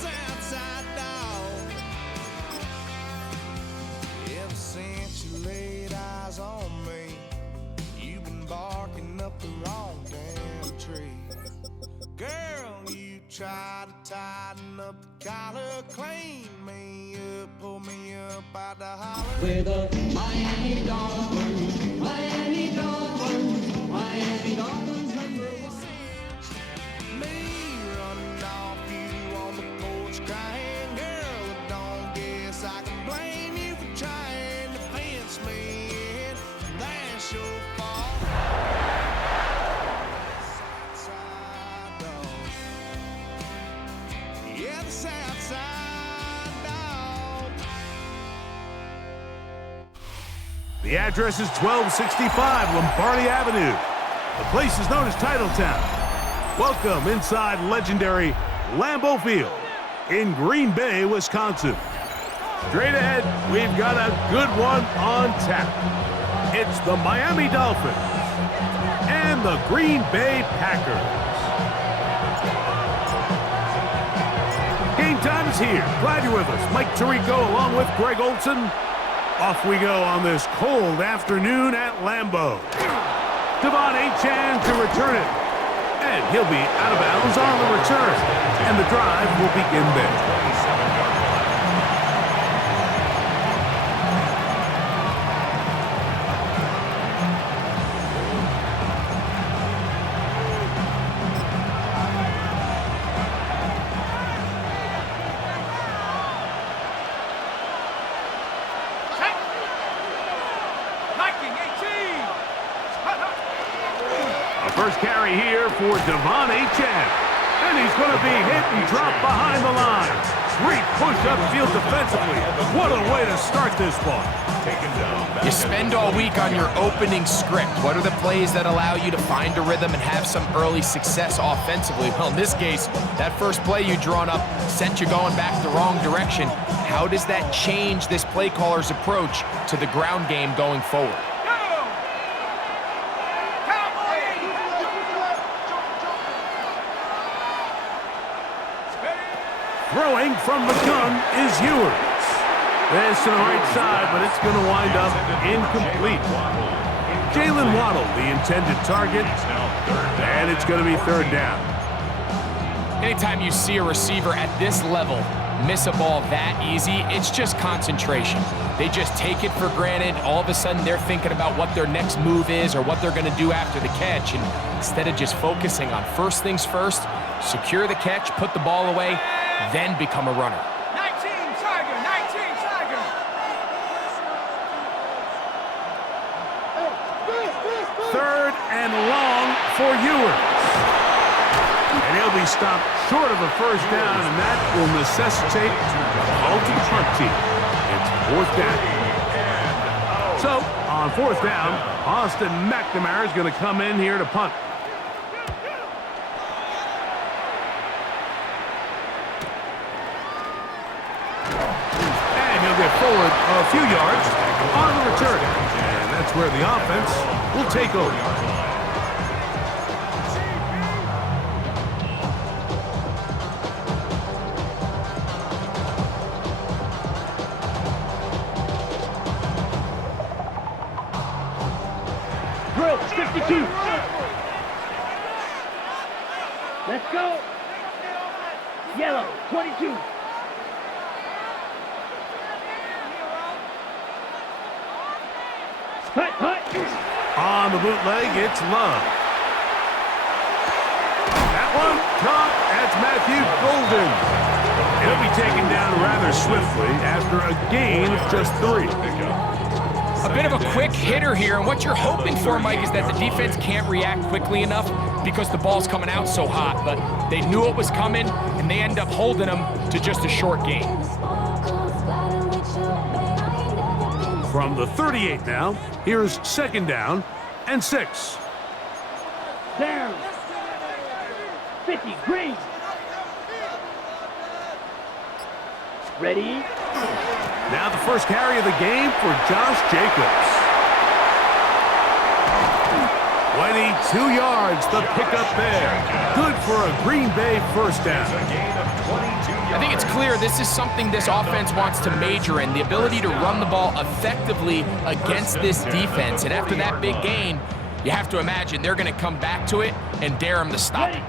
Southside dog. Ever since you laid eyes on me, you've been barking up the wrong damn tree. Girl, you try to tighten up the collar, clean me up, pull me up out the holler. With the Miami Dolphins, Miami Dolphins, Miami Dolphins number one. Me running off you on the porch crying, girl, I don't guess I can blame you for trying to fence me in. That's your fault. Southside dog. Yeah, the Southside dog. The address is 1265 Lombardi Avenue. The place is known as Titletown. Welcome inside legendary Lambeau Field in Green Bay, Wisconsin. Straight ahead, we've got a good one on tap. It's the Miami Dolphins and the Green Bay Packers. Game time is here. Glad you're with us. Mike Tirico along with Greg Olson. Off we go on this cold afternoon at Lambeau. Devon Achane to return it. And he'll be out of bounds on the return. And the drive will begin there. First carry here for Devon Achane. And he's going to be hit and dropped behind the line. Great push upfield defensively. What a way to start this ball. You spend all week on your opening script. What are the plays that allow you to find a rhythm and have some early success offensively? Well, in this case, that first play you drawn up sent you going back the wrong direction. How does that change this play caller's approach to the ground game going forward? Throwing from the gun is Ewers. This to the right side, but it's going to wind up incomplete. Jalen Waddle, the intended target, and it's going to be third down. Anytime you see a receiver at this level miss a ball that easy, it's just concentration. They just take it for granted. All of a sudden, they're thinking about what their next move is or what they're going to do after the catch. And instead of just focusing on first things first, secure the catch, put the ball away, then become a runner. 19 Tiger. Third and long for Ewers. And he'll be stopped short of a first down, and that will necessitate a ultimate punt team. It's fourth down. So, on fourth down, Austin McNamara is going to come in here to punt. And he'll get forward a few yards on the return. And that's where the offense will take over. Drill, 52. Let's go. Yellow, 22. Hut. On the bootleg, it's Love. That one caught. That's Matthew Golden. He'll be taken down rather swiftly after a gain of just 3. A bit of a quick hitter here, and what you're hoping for, Mike, is that the defense can't react quickly enough because the ball's coming out so hot, but they knew it was coming, and they end up holding them to just a short gain. From the 38 now, here's second down and 6. Down. 50, green. Ready? Now the first carry of the game for Josh Jacobs. 22 yards, the pickup there. Good for a Green Bay first down. I think it's clear this is something this offense wants to major in, the ability to run the ball effectively against this defense. And after that big gain, you have to imagine they're going to come back to it and dare them to stop it.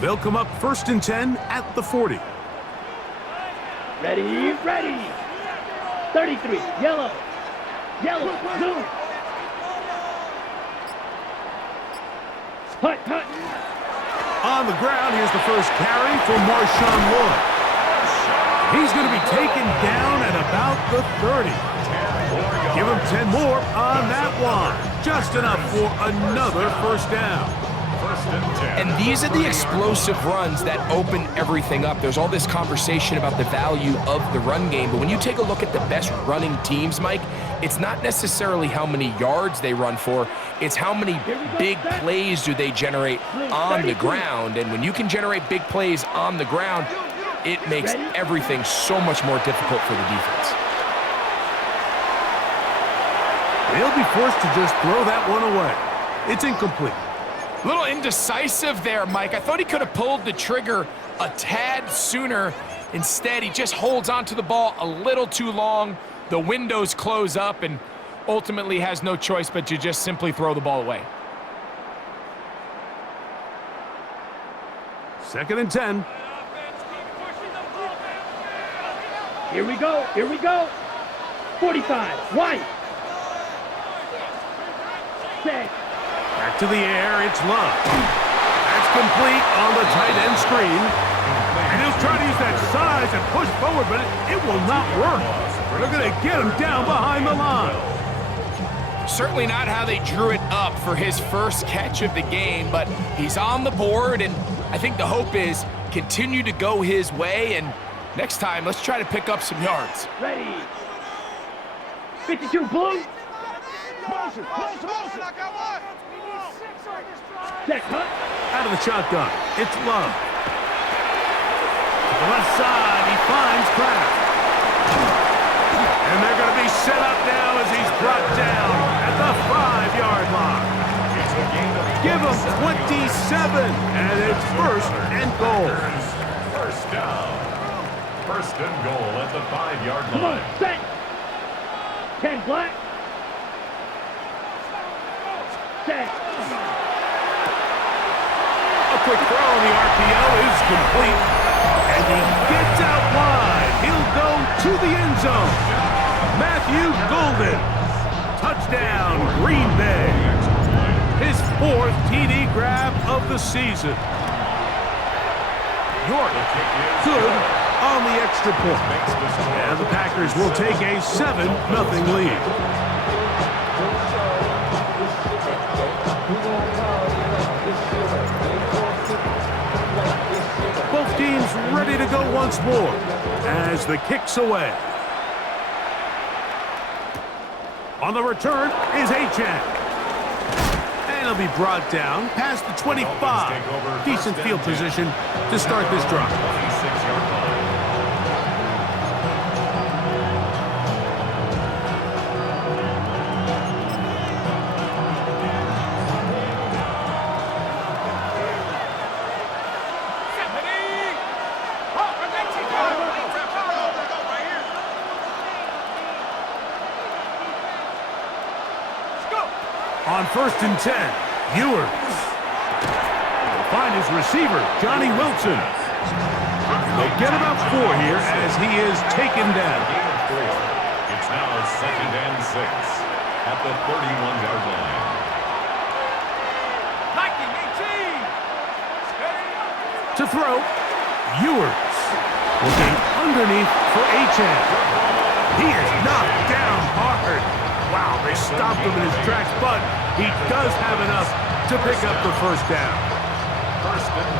They'll come up 1st and 10 at the 40. Ready, ready. 33, yellow. Yellow, zoom. Hut, hut. On the ground, here's the first carry for Marshawn Lloyd. He's going to be taken down at about the 30. Give him 10 more on that one. Just enough for another first down. And these are the explosive runs that open everything up. There's all this conversation about the value of the run game, but when you take a look at the best running teams, Mike, it's not necessarily how many yards they run for, it's how many big plays do they generate on the ground. And when you can generate big plays on the ground, it makes everything so much more difficult for the defense. They'll be forced to just throw that one away. It's incomplete. A little indecisive there, Mike. I thought he could have pulled the trigger a tad sooner. Instead, he just holds onto the ball a little too long. The windows close up and ultimately has no choice but to just simply throw the ball away. 2nd and 10. Here we go, here we go. 45, White. Set. Back to the air, it's Love. That's complete on the tight end screen. And he'll try to use that size and push forward, but it will not work. They're going to get him down behind the line. Certainly not how they drew it up for his first catch of the game, but he's on the board, and I think the hope is continue to go his way, and next time, let's try to pick up some yards. Ready. 52, blue. Motion, motion. I got one. Set, cut. Out of the shotgun, it's Love. To the left side, he finds Kraft. And they're going to be set up now as he's brought down at the 5-yard line. Give him 27, and it's 1st and goal. First down. 1st and goal at the 5-yard Come on, line. set. 10 black. Set. A quick throw on the RPO is complete. And he gets out wide. He'll go to the end zone. Matthew Golden. Touchdown, Green Bay. His 4th TD grab of the season. York, good on the extra point. And the Packers will take a 7-0 lead. Both teams ready to go once more as the kick's away. On the return is Achane. And he'll be brought down past the 25. Decent field position to start this drive. 26-yard line. On 1st and 10, Ewers. He'll find his receiver, Johnny Wilson. They'll get about 4 here as he is taken down. It's now 2nd and 6 at the 31-yard line. 19, 18. To throw, Ewers. Looking underneath for Achane. He is knocked down hard. Wow, they stopped him in his tracks, but he does have enough to pick up the 1st down.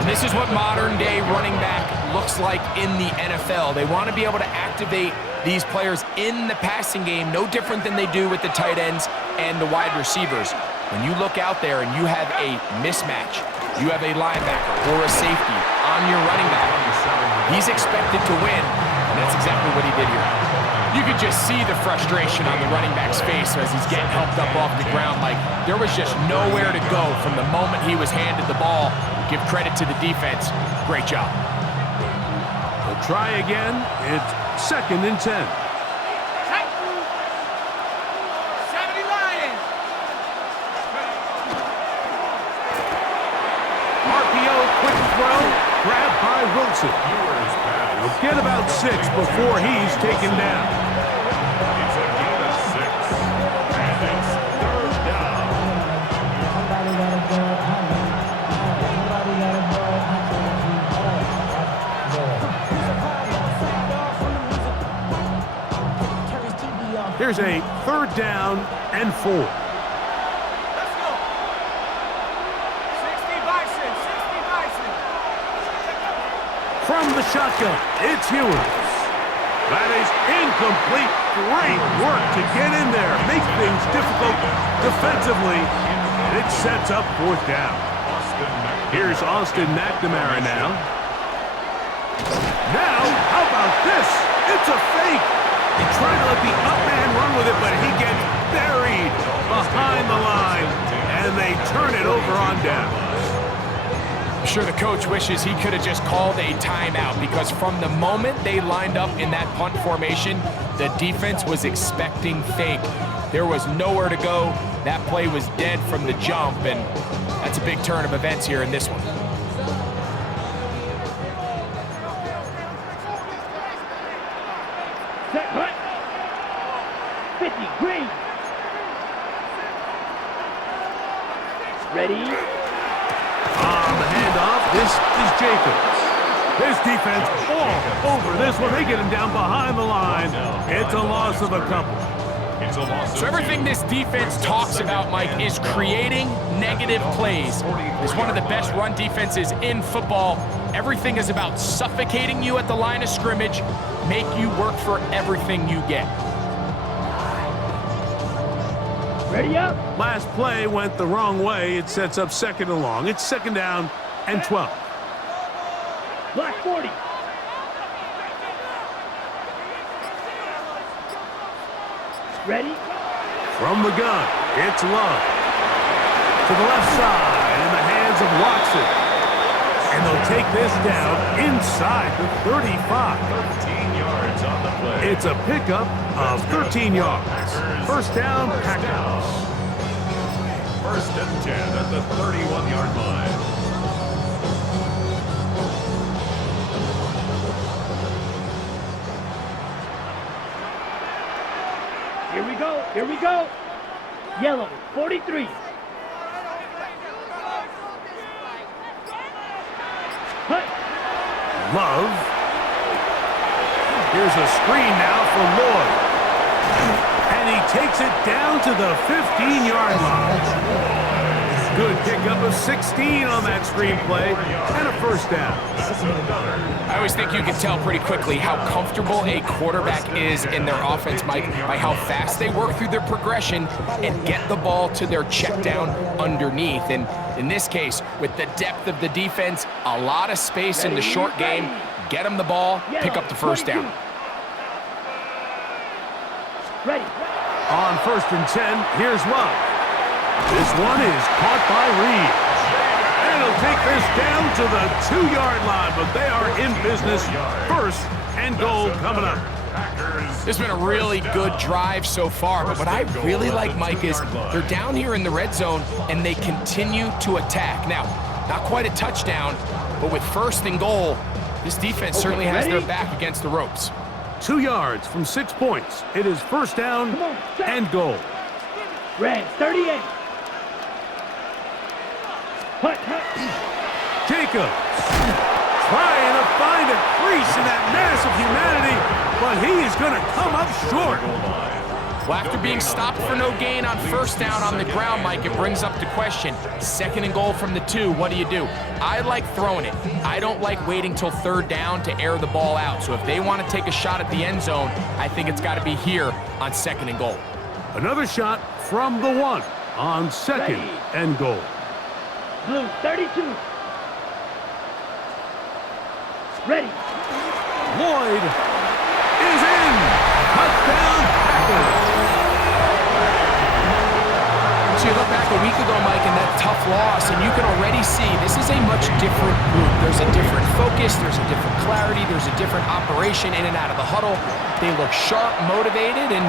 And this is what modern-day running back looks like in the NFL. They want to be able to activate these players in the passing game, no different than they do with the tight ends and the wide receivers. When you look out there and you have a mismatch, you have a linebacker or a safety on your running back, he's expected to win And that's exactly what he did here. You could just see the frustration on the running back's face as he's getting helped up off the ground. Like, there was just nowhere to go from the moment he was handed the ball. Give credit to the defense. Great job. They'll try again. It's 2nd and 10. RPO, quick throw, grabbed by Wilson. He'll get about 6 before he's taken down. It's a gain of 6. And it's 3rd down. Here's a 3rd down and 4. Let's go. 60 Bison, 60 Bison. From the shotgun, it's Ewers. That is incomplete. Great work to get in there. Make things difficult defensively. And it sets up 4th down. Here's Austin McNamara now. Now, how about this? It's a fake. He tried to let the up man run with it, but he gets buried behind the line, and they turn it over on down. I'm sure the coach wishes he could have just called a timeout, because from the moment they lined up in that punt formation, the defense was expecting fake. There was nowhere to go. That play was dead from the jump, and that's a big turn of events here in this one. Set, hut. 50, green. Ready? On the handoff, this is Jacobs. This defense all over this one. They get him down behind the line. It's a loss of a couple. It's a loss of So everything this defense talks about, Mike, is creating negative plays. It's one of the best run defenses in football. Everything is about suffocating you at the line of scrimmage, make you work for everything you get. Ready up? Last play went the wrong way. It sets up 2nd and long. It's 2nd down and 12. Black 40. Ready? From the gun, it's Love. To the left side, in the hands of Watson. And they'll take this down inside the 35. 13 yards on the play. It's a pickup of 13 yards. 1st down, Packers. 1st and 10 at the 31-yard line. Here we go. Here we go. Yellow, 43. Hut. Love. Here's a screen now for Lloyd. And he takes it down to the 15-yard line. Good pickup of 16 on that screen play and a 1st down. I always think you can tell pretty quickly how comfortable a quarterback is in their offense, Mike, by how fast they work through their progression and get the ball to their check down underneath. And in this case, with the depth of the defense, a lot of space in the short game, get them the ball, pick up the 1st down. Ready. On 1st and 10, here's Love. This one is caught by Reed. And he'll take this down to the 2-yard line, but they are in business. 1st and goal coming up. This has been a really good drive so far, but what I really like, Mike, is they're down here in the red zone and they continue to attack. Now, not quite a touchdown, but with 1st and goal, this defense certainly has their back against the ropes. 2 yards from 6 points. It is 1st down and goal. Red, 38. Hut, hut. Jacobs trying to find a crease in that mass of humanity, but he is going to come up short. Well, after being stopped for no gain on 1st down on the ground, Mike, it brings up the question. 2nd and goal from the 2, what do? I like throwing it. I don't like waiting till 3rd down to air the ball out. So if they want to take a shot at the end zone, I think it's got to be here on 2nd and goal. Another shot from the 1 on 2nd and goal. Blue, 32. Ready. Lloyd is in. Touchdown, Packers. So you look back a week ago, Mike, and that tough loss, and you can already see this is a much different group. There's a different focus, there's a different clarity, there's a different operation in and out of the huddle. They look sharp, motivated, and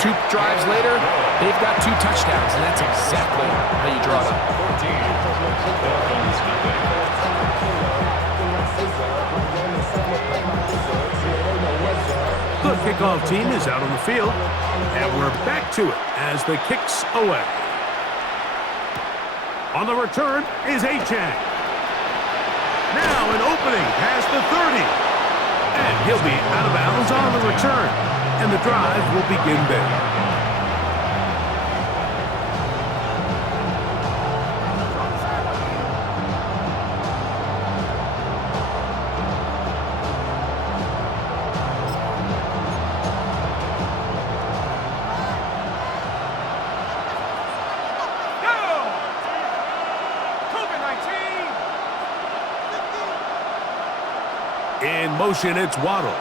2 drives later, they've got 2 touchdowns, and that's exactly how you draw it up. The kickoff team is out on the field, and we're back to it as the kick's away. On the return is Achane. Now an opening past the 30. And he'll be out of bounds on the return. And the drive will begin there. In motion, it's Waddle.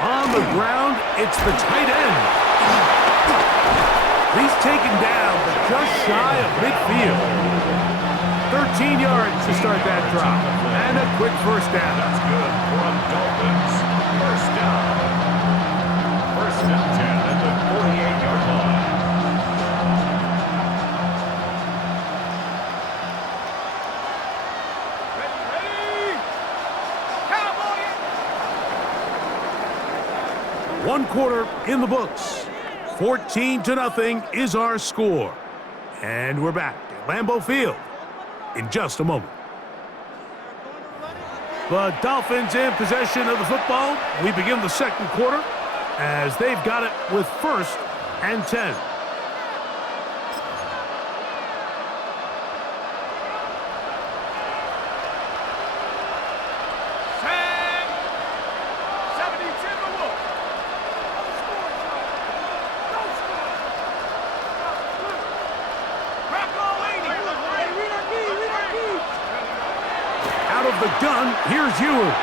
On the ground, it's the tight end. He's taken down, but just shy of midfield. 13 yards to start that drop. And a quick first down. That's good for the Dolphins. First down. First and 10 at the 48-yard line. One quarter in the books. 14-0 is our score. And we're back at Lambeau Field in just a moment. The Dolphins in possession of the football. We begin the second quarter as they've got it with 1st and 10. The gun, here's Ewers.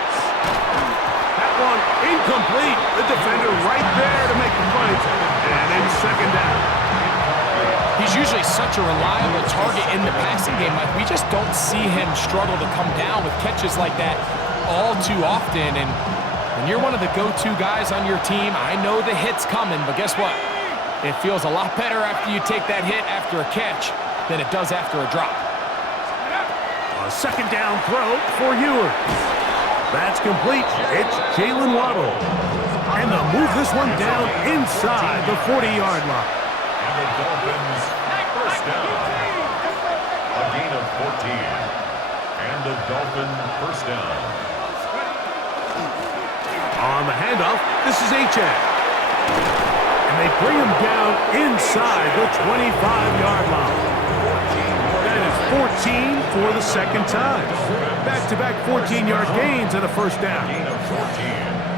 That one incomplete. The defender right there to make the play. And in second down. He's usually such a reliable target in the passing game. Like, we just don't see him struggle to come down with catches like that all too often. And when you're one of the go-to guys on your team, I know the hit's coming, but guess what? It feels a lot better after you take that hit after a catch than it does after a drop. A second down throw for Ewers. That's complete. It's Jalen Waddle. And they'll move this one down inside the 40-yard line. And the Dolphins first down. A gain of 14. And the Dolphin first down. On the handoff, this is Achane. And they bring him down inside the 25-yard line. 14 for the second time. Back-to-back 14-yard gains and a first down.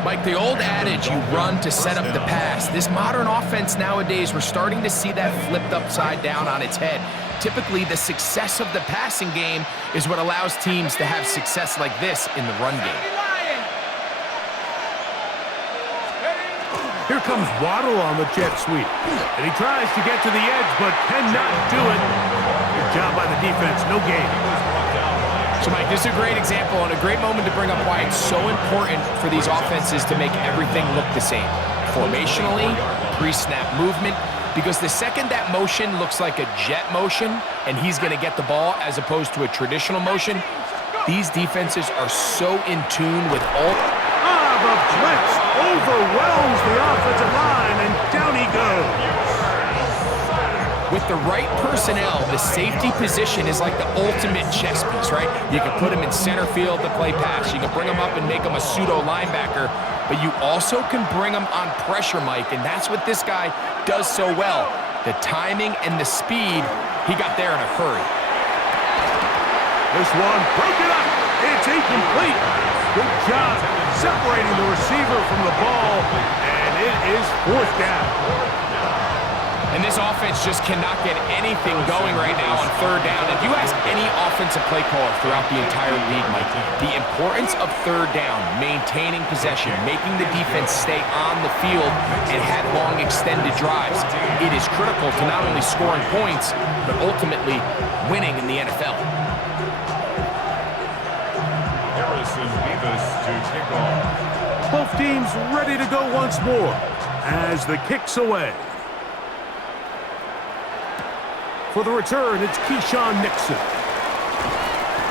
Mike, the old adage, you run to set up the pass. This modern offense nowadays, we're starting to see that flipped upside down on its head. Typically, the success of the passing game is what allows teams to have success like this in the run game. Here comes Waddle on the jet sweep. And he tries to get to the edge, but cannot do it. Good job by the defense. No gain. So, Mike, this is a great example and a great moment to bring up why it's so important for these offenses to make everything look the same. Formationally, pre-snap movement, because the second that motion looks like a jet motion and he's going to get the ball as opposed to a traditional motion, these defenses are so in tune with all... The blitz overwhelms the offensive line, and down he goes. With the right personnel, the safety position is like the ultimate chess piece, right? You can put him in center field to play pass. You can bring him up and make him a pseudo linebacker, but you also can bring him on pressure, Mike, and that's what this guy does so well. The timing and the speed, he got there in a hurry. This one broken up. It's incomplete. Good job separating the receiver from the ball, and it is fourth down. And this offense just cannot get anything going right now on third down. If you ask any offensive play caller throughout the entire league, Mike, the importance of third down, maintaining possession, making the defense stay on the field and have long extended drives, it is critical to not only scoring points, but ultimately winning in the NFL. Harrison Beavis to kick off. Both teams ready to go once more as the kick's away. For the return, it's Keyshawn Nixon.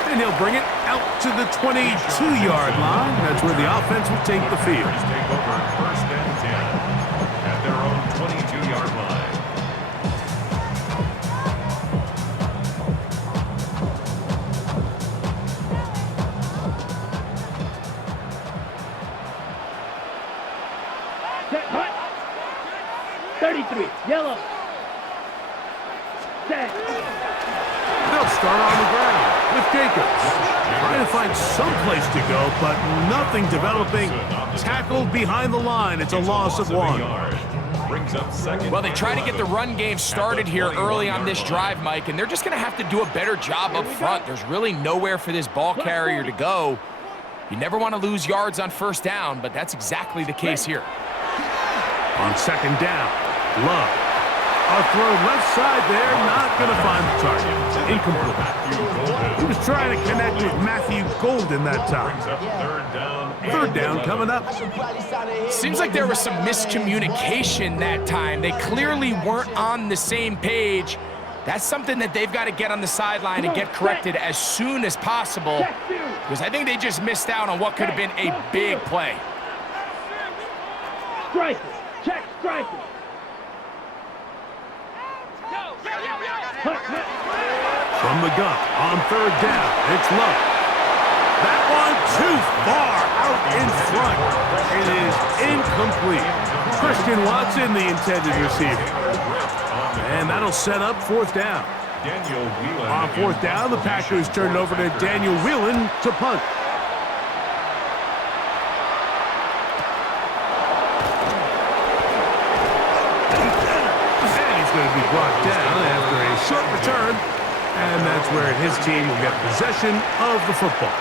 And he'll bring it out to the 22-yard line. That's where the offense will take the field. Take over first and 10 at their own 22-yard line. Set, hut. 33, yellow. Set. They'll start on the ground with Jacobs. Trying to find some place to go, but nothing developing. Tackled behind the line. It's a loss of 1. Brings up second. Well, they try to get the run game started here early on this drive, Mike, and they're just going to have to do a better job up front. There's really nowhere for this ball carrier to go. You never want to lose yards on first down, but that's exactly the case here. On second down, Love. A throw left side there, not going to find the target. Incomplete. He was trying to connect with Matthew Golden that time. Third down coming up. Seems like there was some miscommunication that time. They clearly weren't on the same page. That's something that they've got to get on the sideline and get corrected as soon as possible, because I think they just missed out on what could have been a big play. Strikers. Check strikers. From the gun, on third down, it's Love. That one too far out in front. It is incomplete. Christian Watson, the intended receiver. And that'll set up fourth down. On fourth down, the Packers turn it over to Daniel Whelan to punt. And he's going to be brought down after a short return. And that's where his team will get possession of the football.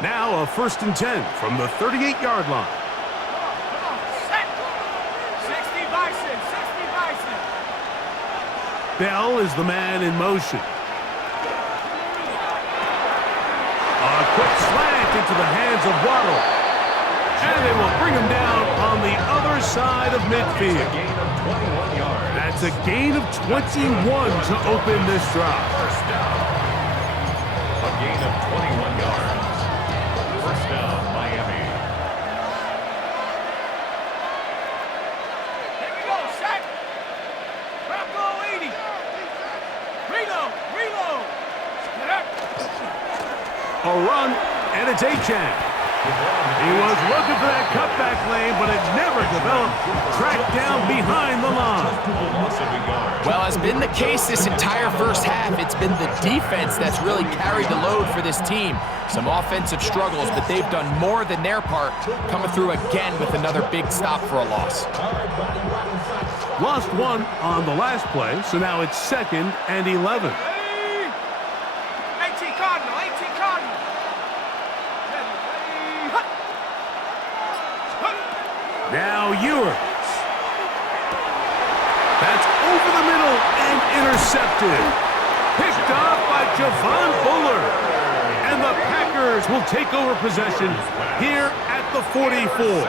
Now a 1st and 10 from the 38-yard line. Set. 60 Bison, 60 Bison. Bell is the man in motion. A quick slant into the hands of Waddle. And they will bring him down on the other side of midfield. That's a gain of 21 to open this drive. First down. A gain of 21 yards. First down, Miami. Here we go, set. Bronco 80. Reload, reload. A run, and it's Achane. He was looking for that cutback lane, but it never developed. Tracked down behind the line. Well, as been the case this entire first half, it's been the defense that's really carried the load for this team. Some offensive struggles, but they've done more than their part, coming through again with another big stop for a loss. Lost 1 on the last play, so now it's 2nd and 11. 18 Cardinal, 18 Cardinal. Now Ewers. That's over the middle and intercepted. Picked off by Javon Buller. And the Packers will take over possession here at the 44.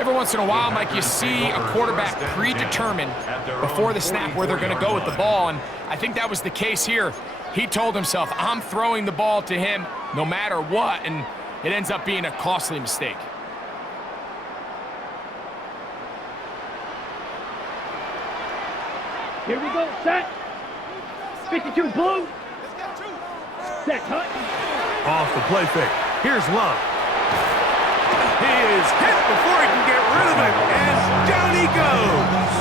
Every once in a while, Mike, you see a quarterback predetermined before the snap where they're going to go with the ball, and I think that was the case here. He told himself, I'm throwing the ball to him no matter what, and it ends up being a costly mistake. Here we go, set. 52 blue. Set, cut. Off the play fake. Here's Love. He is hit before he can get rid of it, and down he goes.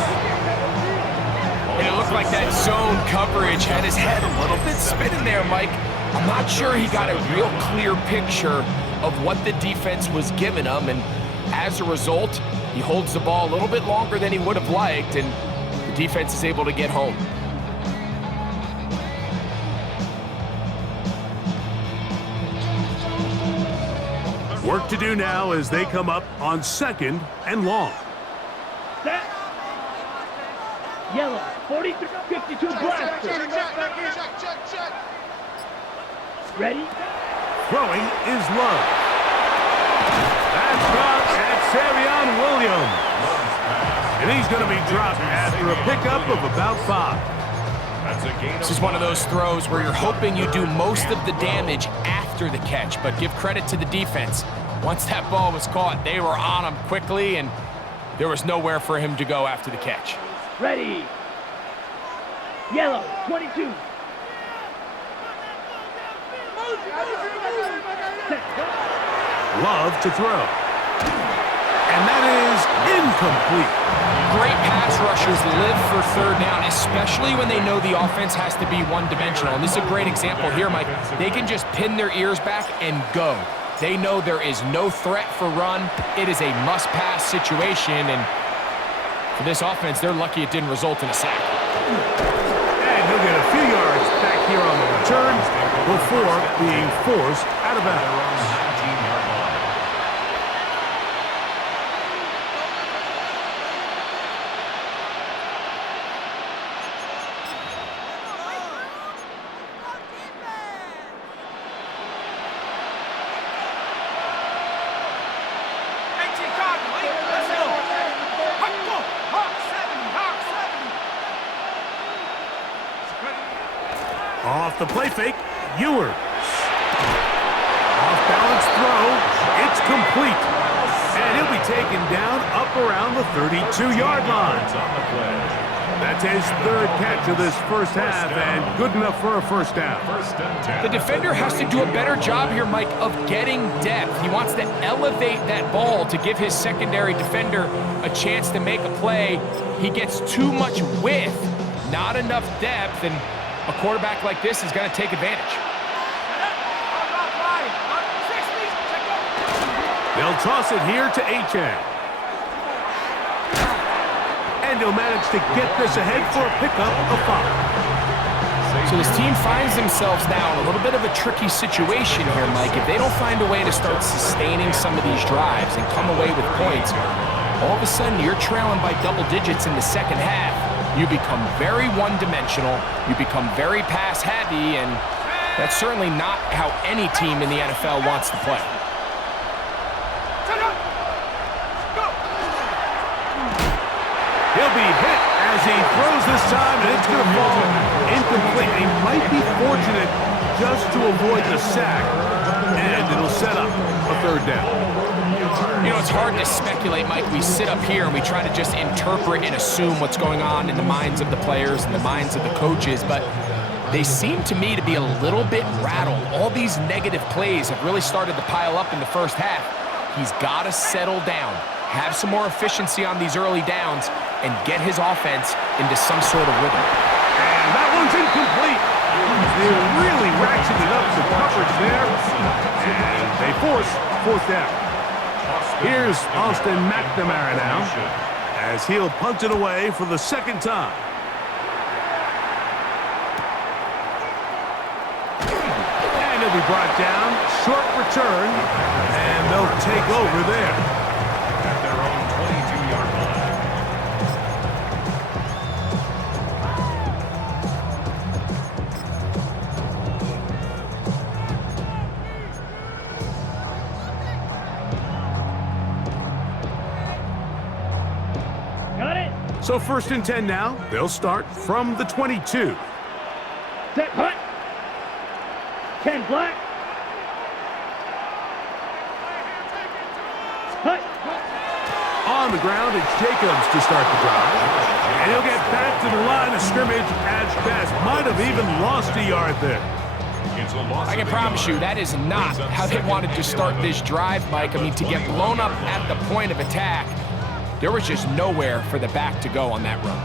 And it looked like that zone coverage had his head a little bit spinning there, Mike. I'm not sure he got a real clear picture of what the defense was giving him, and as a result, he holds the ball a little bit longer than he would have liked, and the defense is able to get home. Work to do now as they come up on 2nd and long. Set. Yellow, 43-52 blaster. Ready? Throwing is Love. That's caught at Savion Williams. And he's going to be dropped after a pickup of about 5. This is one of those throws where you're hoping you do most of the damage after the catch, but give credit to the defense. Once that ball was caught, they were on him quickly, and there was nowhere for him to go after the catch. Ready. Yellow, 22. Set. Love to throw. And that is incomplete. Great pass rushers live for 3rd down, especially when they know the offense has to be one-dimensional. And this is a great example here, Mike. They can just pin their ears back and go. They know there is no threat for run. It is a must-pass situation, and for this offense, they're lucky it didn't result in a sack. And he'll get a few yards back here on the return before being forced out of bounds. Off the play fake, Ewers. Off-balance throw, it's complete. And he'll be taken down up around the 32-yard line. That's his 3rd catch of this first half, and good enough for a first down. The defender has to do a better job here, Mike, of getting depth. He wants to elevate that ball to give his secondary defender a chance to make a play. He gets too much width, not enough depth, and a quarterback like this is going to take advantage. They'll toss it here to Achane. And he'll manage to get this ahead for a pickup of 5. So this team finds themselves now in a little bit of a tricky situation here, Mike. If they don't find a way to start sustaining some of these drives and come away with points, all of a sudden you're trailing by double digits in the second half. You become very one-dimensional, you become very pass-heavy, and that's certainly not how any team in the NFL wants to play. He'll be hit as he throws this time, and it's going to fall incomplete. He might be fortunate just to avoid the sack, and it'll set up a 3rd down. You know, it's hard to speculate, Mike. We sit up here and we try to just interpret and assume what's going on in the minds of the players and the minds of the coaches, but they seem to me to be a little bit rattled. All these negative plays have really started to pile up in the first half. He's got to settle down, have some more efficiency on these early downs, and get his offense into some sort of rhythm. And that one's incomplete. They really ratcheted up the coverage there, and they force 4th down. Here's Austin McNamara now, as he'll punt it away for the 2nd time. And he'll be brought down, short return, and they'll take over there. At their own 22-yard line. Got it. So 1st and 10 now. They'll start from the 22. Set. Hunt. Ken Black. Hunt. On the ground, it's Jacobs to start the drive. And he'll get back to the line of scrimmage at best. Might have even lost a yard there. I can promise you that is not how they wanted to start this drive, Mike. I mean, to get blown up at the point of attack, there was just nowhere for the back to go on that run.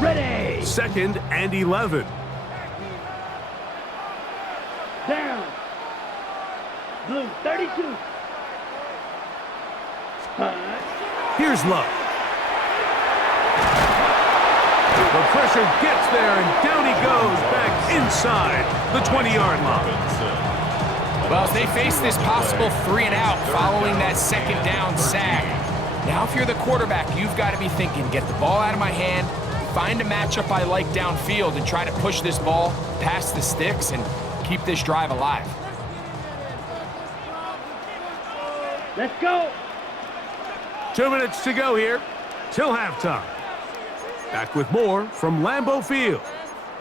Ready. 2nd and 11. Down. Blue 32. Punt. Here's Love. The pressure gets there, and down he goes back inside the 20-yard line. Well, as they face this possible 3-and-out following that 2nd down sack, now if you're the quarterback, you've got to be thinking, get the ball out of my hand, find a matchup I like downfield, and try to push this ball past the sticks and keep this drive alive. Let's go. 2 minutes to go here till halftime. Back with more from Lambeau Field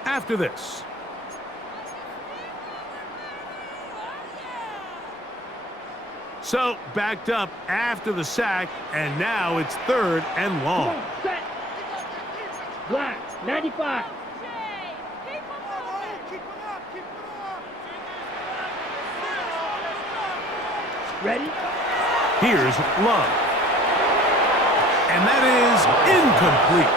after this. So, backed up after the sack, and now it's 3rd and Come long. on, set. Black 95. Ready? Here's Love. And that is incomplete.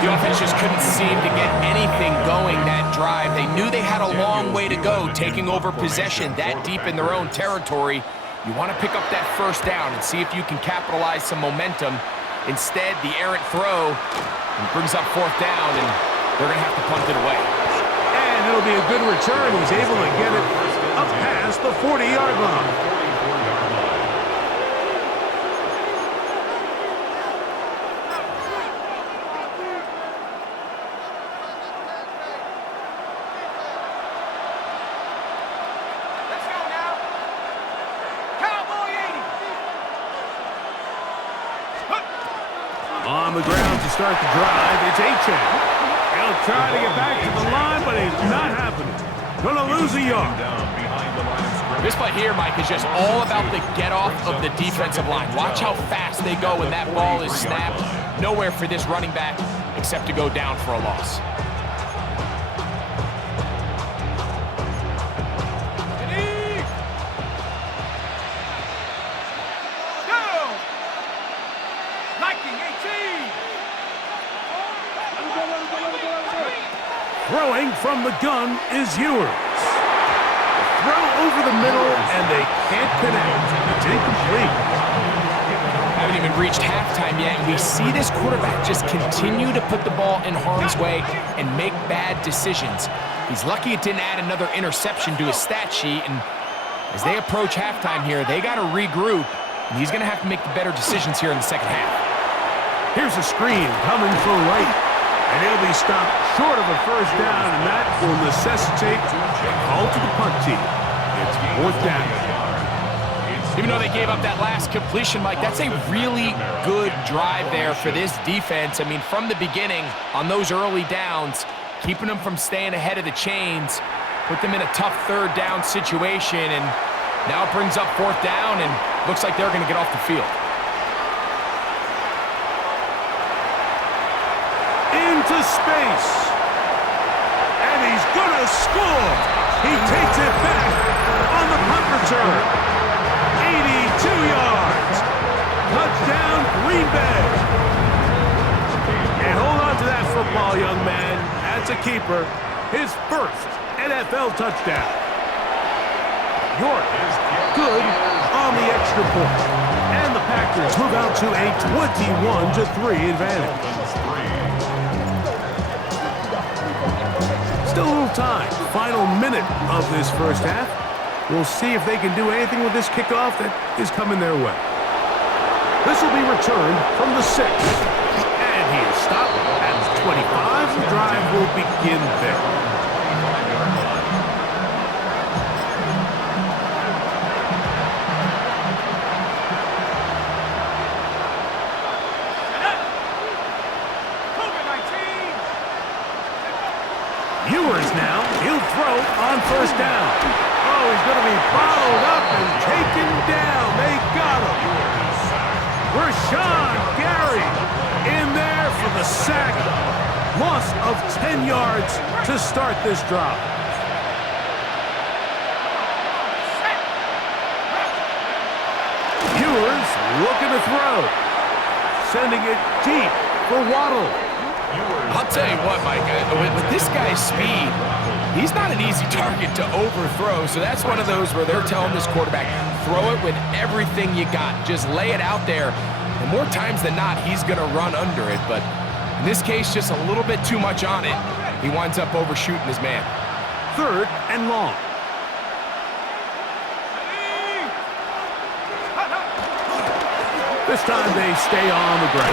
The offense just couldn't seem to get anything going that drive. They knew they had a long way to go, taking over possession that deep in their own territory. You want to pick up that 1st down and see if you can capitalize some momentum. Instead, the errant throw brings up 4th down, and they're going to have to punt it away. And it'll be a good return. He's able to get it up past the 40-yard line. Let's go now. Cowboy 80. On the ground to start the drive, it's Achane. He'll try to get back to the line, but it's not happening. Gonna lose a yard. This play here, Mike, is just all about the get-off of the defensive line. Watch how fast they go when that ball is snapped. Nowhere for this running back except to go down for a loss. Ready. Go. Liking 18. Throwing from the gun is Ewers. Throw over the middle, and they can't connect. It's incomplete. Haven't even reached halftime yet, and we see this quarterback just continue to put the ball in harm's way and make bad decisions. He's lucky it didn't add another interception to his stat sheet, and as they approach halftime here, they got to regroup, and he's going to have to make the better decisions here in the 2nd half. Here's a screen coming from right, and he'll be stopped short of a 1st down, and that will necessitate a call to the punt team. It's 4th down. Even though they gave up that last completion, Mike, that's a really good drive there for this defense. I mean, from the beginning, on those early downs, keeping them from staying ahead of the chains, put them in a tough 3rd down situation, and now it brings up 4th down, and looks like they're going to get off the field. Into space. And he's gonna score. He takes it back on the punt return. 82 yards. Touchdown, Green Bay. And hold on to that football, young man. That's a keeper. His 1st NFL touchdown. York is good on the extra point. And the Packers move out to a 21-3 advantage. Still a little time. Final minute of this 1st half. We'll see if they can do anything with this kickoff that is coming their way. This will be returned from the 6. And he is stopped at the 25. The drive will begin there. Ewers now. He'll throw on 1st down. Oh, he's going to be bottled up and taken down. They got him. Rashawn Gary in there for the sack. Loss of 10 yards to start this drive. Ewers looking to throw. Sending it deep for Waddle. I'll tell you what, Mike, with this guy's speed, he's not an easy target to overthrow, so that's one of those where they're telling this quarterback, throw it with everything you got. Just lay it out there. And more times than not, he's going to run under it, but in this case, just a little bit too much on it. He winds up overshooting his man. 3rd and long. This time they stay on the ground.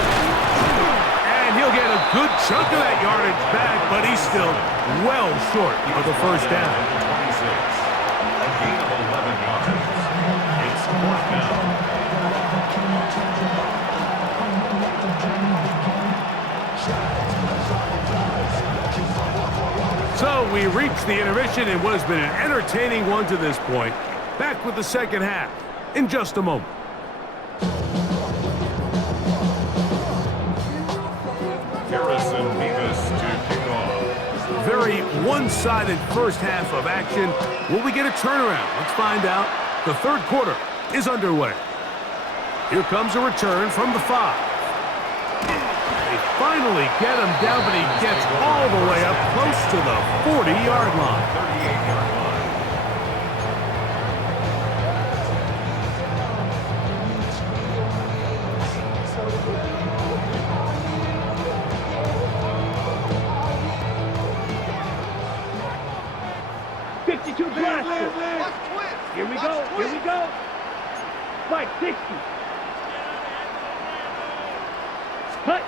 And he'll get a good chunk of that yardage back, but he's still well short of the first down. 26. A gain of 11 yards. It's 4th down. So we reach the intermission in what has been an entertaining one to this point. Back with the second half in just a moment. Harrison Davis to kick off. Very one-sided first half of action. Will we get a turnaround? Let's find out. The 3rd quarter is underway. Here comes a return from the 5. They finally get him down, but he gets all the way up close to the 40-yard line. 38-yard line. Here we go. Here we go. Spike 60. Cut.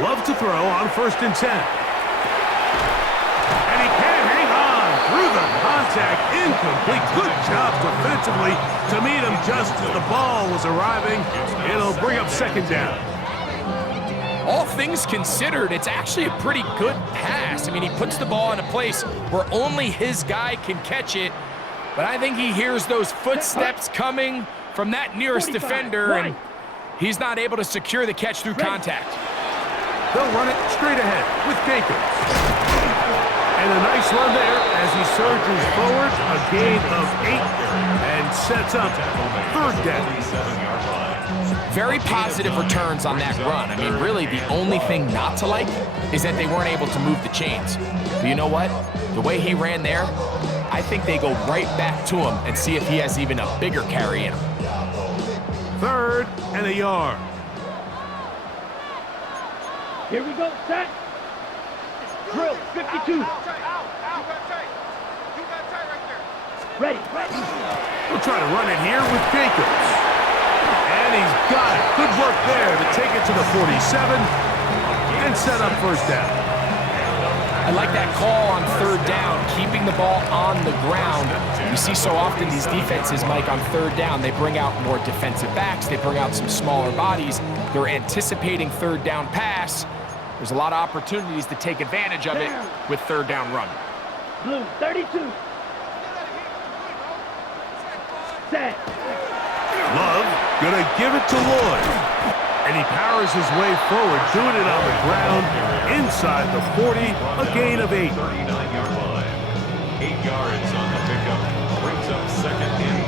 Love to throw on 1st and 10. And he can't hang on through the contact. Incomplete. Good job defensively to meet him just as the ball was arriving. It'll bring up 2nd down. All things considered, it's actually a pretty good pass. I mean, he puts the ball in a place where only his guy can catch it. But I think he hears those footsteps coming from that nearest defender, and he's not able to secure the catch through contact. They'll run it straight ahead with Jacobs. And a nice run there as he surges forward, a gain of 8, and sets up 3rd down. Very positive returns on that run. I mean, really, the only thing not to like is that they weren't able to move the chains. But you know what? The way he ran there, I think they go right back to him and see if he has even a bigger carry in him. 3rd and a yard. Here we go. Set. Drill 52. Ready. We'll try to run it here with Jacobs. And he's got it. Good work there to take it to the 47 and set up 1st down. I like that call on 3rd down, keeping the ball on the ground. You see so often these defenses, Mike, on 3rd down, they bring out more defensive backs, they bring out some smaller bodies. They're anticipating 3rd down pass. There's a lot of opportunities to take advantage of it with 3rd down run. Blue 32. Set. Love gonna give it to Lloyd. And he powers his way forward, doing it on the ground inside the 40, a gain of 8. 39-yard line. 8 yards on the pickup. Brings up 2nd and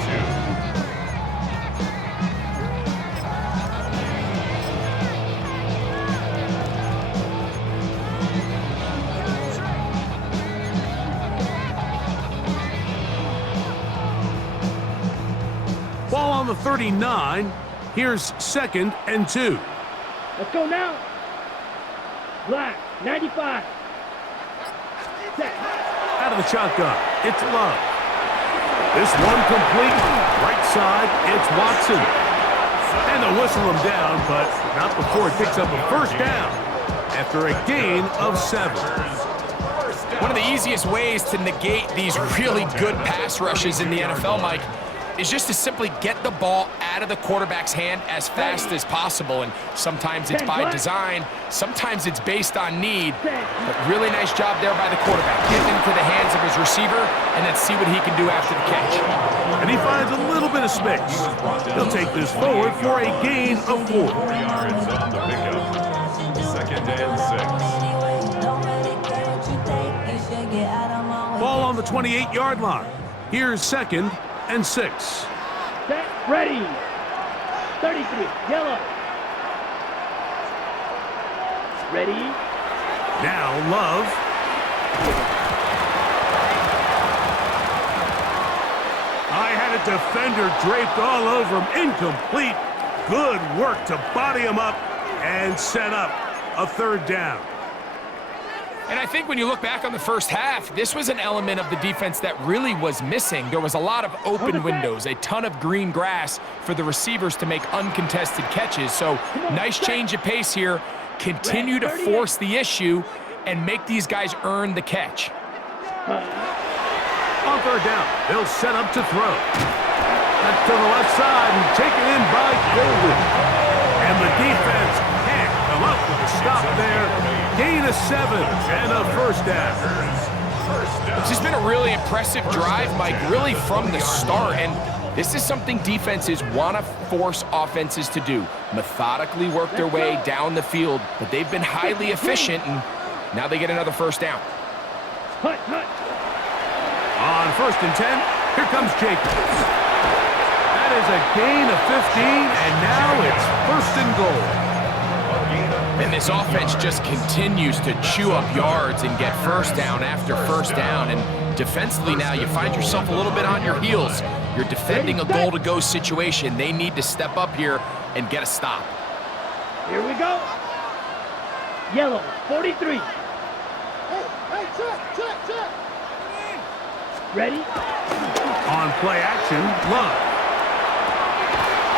2. Ball on the 39. Here's 2nd and 2. Let's go now. Black 95. Set. Out of the shotgun, it's Love. This one complete. Right side, it's Watson. And they'll whistle him down, but not before it picks up a 1st down after a gain of 7. One of the easiest ways to negate these really good pass rushes in the NFL, Mike, is just to simply get the ball out of the quarterback's hand as fast as possible. And sometimes it's by design, sometimes it's based on need. But really nice job there by the quarterback. Get it into the hands of his receiver and then see what he can do after the catch. And he finds a little bit of space. He'll take this forward for a gain of 4. 4 yards on the pickup. 2nd and 6. Ball on the 28-yard line. Here's 2nd and 6. Set. Ready. 33. Yellow. Ready. Now Love. I had a defender draped all over him. Incomplete. Good work to body him up and set up a third down. And I think when you look back on the first half, this was an element of the defense that really was missing. There was a lot of open windows, a ton of green grass for the receivers to make uncontested catches. So nice change of pace here. Continue to force the issue and make these guys earn the catch. On third down, they'll set up to throw. That's to the left side and taken in by Golden. And the defense can't come up with a stop there. Gain of 7 and a first down. This has been a really impressive drive, Mike, really from the start. And this is something defenses want to force offenses to do. Methodically work their way down the field, but they've been highly efficient, and now they get another first down. On 1st and 10, here comes Jacobs. That is a gain of 15, and now it's 1st and goal. And this offense just continues to chew up yards and get first down after first down. And defensively now, you find yourself a little bit on your heels. You're defending a goal-to-go situation. They need to step up here and get a stop. Here we go. Yellow, 43. Check. Ready? On play action, Love.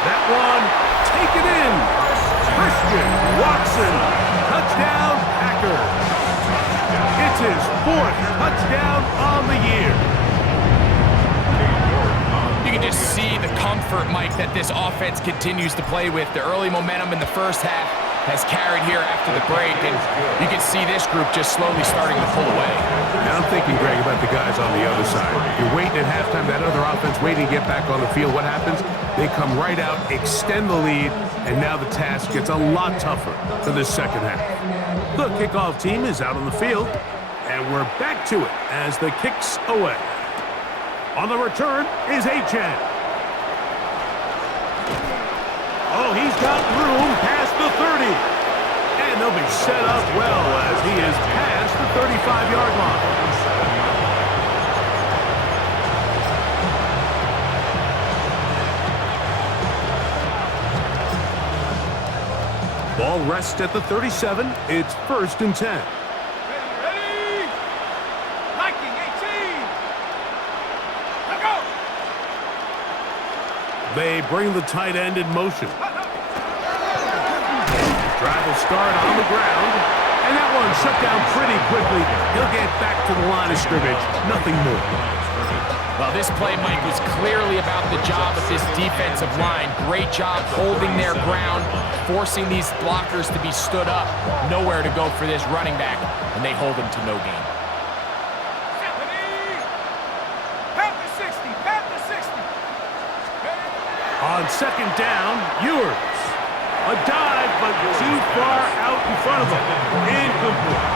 That one, taken in. Christian Watson, touchdown Packers. It's his 4th touchdown on the year. You can just see the comfort, Mike, that this offense continues to play with. The early momentum in the first half has carried here after the break, and you can see this group just slowly starting to pull away. Now I'm thinking, Greg, about the guys on the other side. You're waiting at halftime, that other offense waiting to get back on the field. What happens? They come right out, extend the lead, and now the task gets a lot tougher for this second half. The kickoff team is out on the field, and we're back to it as the kick's away. On the return is Achan. Oh, he's got room past the 30. And they'll be set up well as he is past the 35-yard line. Ball rests at the 37. It's 1st and 10. Ready? Liking 18. Let go. They bring the tight end in motion. Drive will start on the ground. And that one shut down pretty quickly. He'll get back to the line of scrimmage. Nothing more. Well, this play, Mike, was clearly about the job of this defensive line. Great job holding their ground, forcing these blockers to be stood up. Nowhere to go for this running back, and they hold him to no gain. Pat the 60. On 2nd down, Ewers. A dive, but too far out in front of him. Incomplete.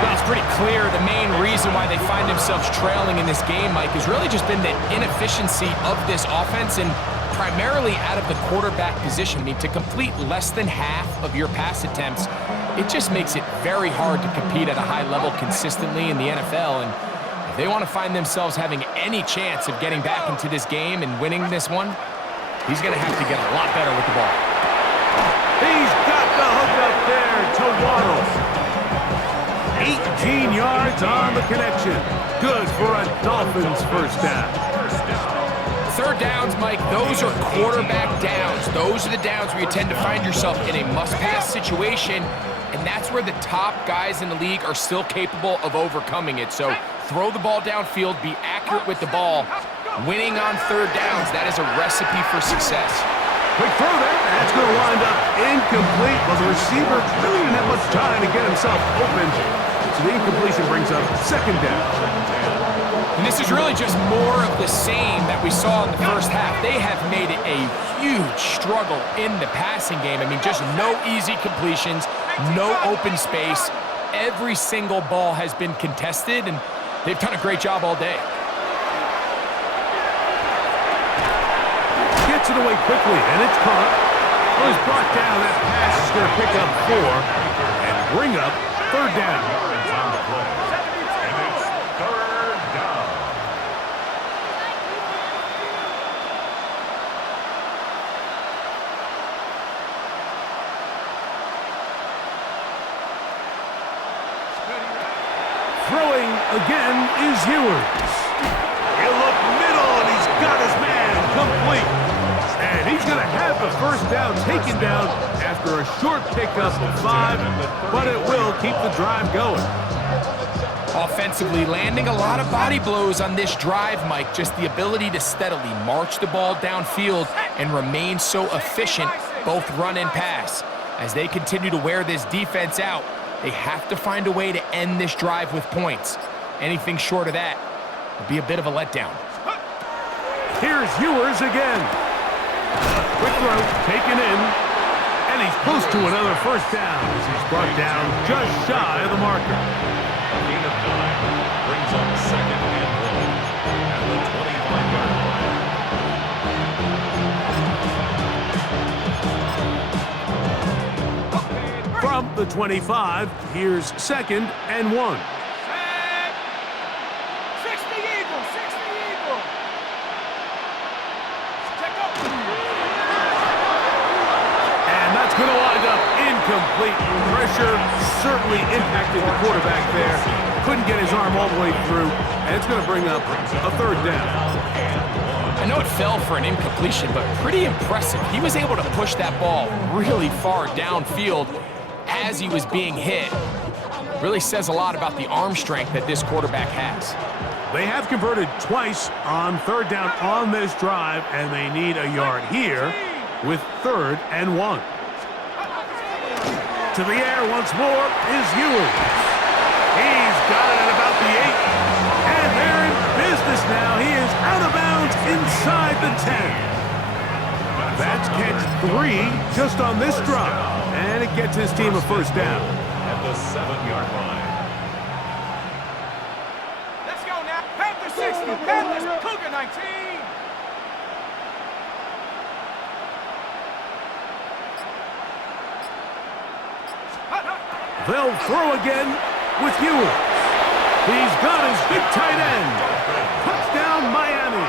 Well, it's pretty clear the main reason why they find themselves trailing in this game, Mike, has really just been the inefficiency of this offense and primarily out of the quarterback position. I mean, to complete less than half of your pass attempts, it just makes it very hard to compete at a high level consistently in the NFL. And if they want to find themselves having any chance of getting back into this game and winning this one, he's going to have to get a lot better with the ball. He's got the hook up there to Waddle. 18 yards on the connection. Good for a Dolphins first down. Third downs, Mike, those are quarterback downs. Those are the downs where you tend to find yourself in a must-pass situation, and that's where the top guys in the league are still capable of overcoming it. So throw the ball downfield, be accurate with the ball. Winning on third downs, that is a recipe for success. Quick throw there. That's going to wind up incomplete. Well, the receiver really didn't have much time to get himself open. So the incompletion brings up 2nd down. And this is really just more of the same that we saw in the first half. They have made it a huge struggle in the passing game. I mean, just no easy completions, no open space. Every single ball has been contested, and they've done a great job all day. Gets it away quickly, and it's caught. Well, he's brought down. That pass is going to pick up 4 and bring up third down. Yards on the play. And it's third down. Throwing again is Ewers. He'll look middle, and he's got his man complete. And he's going to have the first down taken down after a short pickup of 5, but it will keep the drive going. Offensively, landing a lot of body blows on this drive, Mike. Just the ability to steadily march the ball downfield and remain so efficient, both run and pass. As they continue to wear this defense out, they have to find a way to end this drive with points. Anything short of that would be a bit of a letdown. Here's Ewers again. Quick throw, taken in, and he's close to another first down as he's brought down just shy of the marker. A gain of 9 brings up second and 1 at the 25-yard line. From the 25, here's second and 1. Set. 60 Eagle, 60 Eagle. Check up. And that's going to wind up incomplete. Pressure certainly impacted the quarterback there. Couldn't get his arm all the way through, and it's going to bring up a third down. I know it fell for an incompletion, but pretty impressive. He was able to push that ball really far downfield as he was being hit. Really says a lot about the arm strength that this quarterback has. They have converted twice on third down on this drive, and they need a yard here with third and 1. To the air once more is Ewers. He's got it at about the 8. And they're in business now. He is out of bounds inside the 10. That's catch 3 just on this drive. And it gets his team a first down. At the 7-yard line. Let's go now. Panther 60, Panthers, Cougar 19. They'll throw again with Ewers. He's got his big tight end. Touchdown, Miami.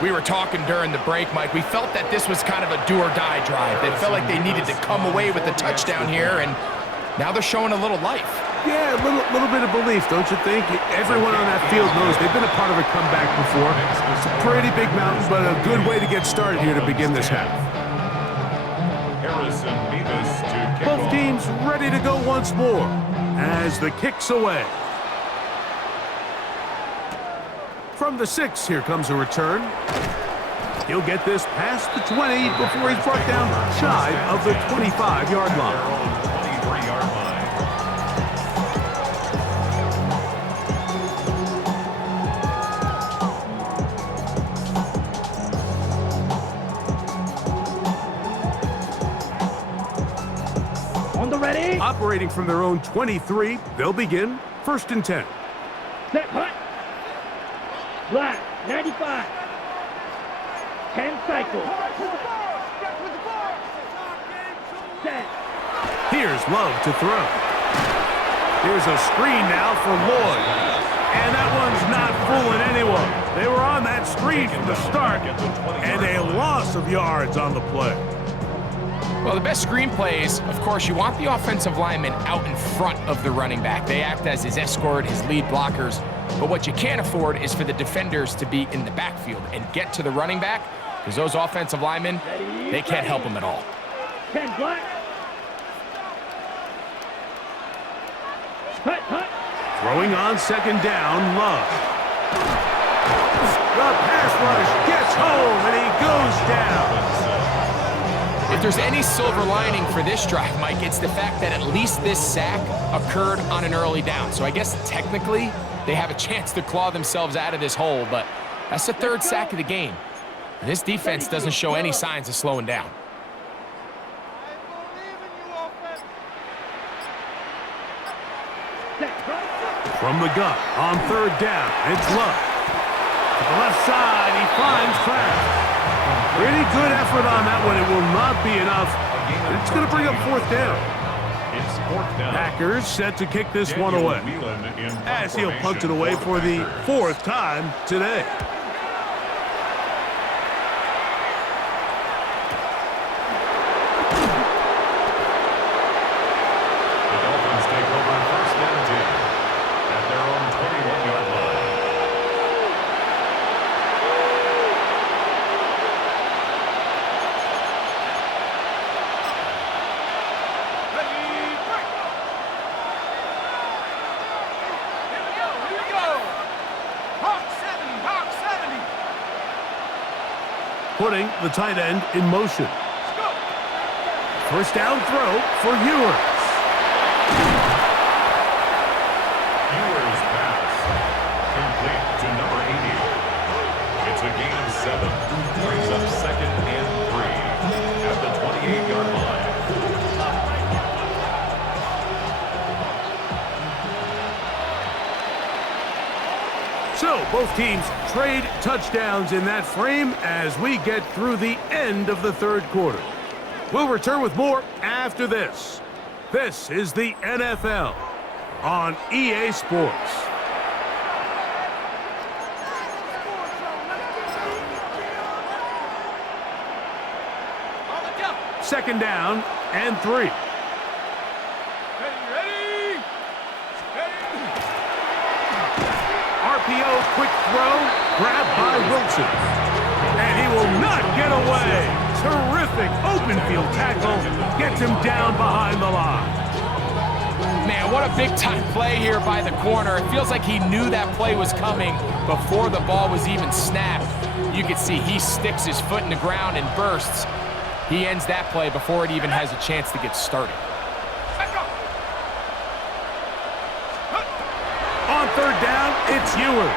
We were talking during the break, Mike. We felt that this was kind of a do-or-die drive. They felt like they needed to come away with the touchdown here, and now they're showing a little life. Yeah, a little bit of belief, don't you think? Everyone on that field knows they've been a part of a comeback before. It's a pretty big mountain, but a good way to get started here to begin this half. Harrison Beavis to kick Both off. teams ready to go once more as the kick's away. From the 6, here comes a return. He'll get this past the 20 before he's brought down shy of the 25-yard Their line. own 23-yard line. On the ready. Operating from their own 23, they'll begin first and 10. Set punt. Black, 95. 10 cycles. Set. Here's Love to throw. Here's a screen now for Lloyd. And that one's not fooling anyone. They were on that screen from the start, and a loss of yards on the play. Well, the best screen plays, of course, you want the offensive lineman out in front of the running back. They act as his escort, his lead blockers. But what you can't afford is for the defenders to be in the backfield and get to the running back, because those offensive linemen, they can't help him at all. 10 black. Hut, hut. Throwing on second down, Love. The pass rush gets home, and he goes down. If there's any silver lining for this drive, Mike, it's the fact that at least this sack occurred on an early down. So I guess technically they have a chance to claw themselves out of this hole, but that's the 3rd sack of the game. And this defense doesn't show any signs of slowing down. From the gun on third down, it's Love. To the left side, he finds Kraft. Pretty good effort on that one. It will not be enough. It's going to bring up fourth down. It's fourth down. Packers set to kick this one away, as he'll punt it away for the fourth time today. The Dolphins take over first and 10 at their own 21-yard line. Putting the tight end in motion. First down throw for Ewers. Ewers pass. Complete to number 80. It's a gain of 7. Brings up second and 3 at the 28-yard line. So both teams trade touchdowns in that frame as we get through the end of the third quarter. We'll return with more after this. This is the NFL on EA Sports. Second down and 3. RPO, quick throw, grabbed by Wilson. And he will not get away. Terrific open field tackle. Gets him down behind the line. Man, what a big-time play here by the corner. It feels like he knew that play was coming before the ball was even snapped. You can see he sticks his foot in the ground and bursts. He ends that play before it even has a chance to get started. On third down, it's Ewers.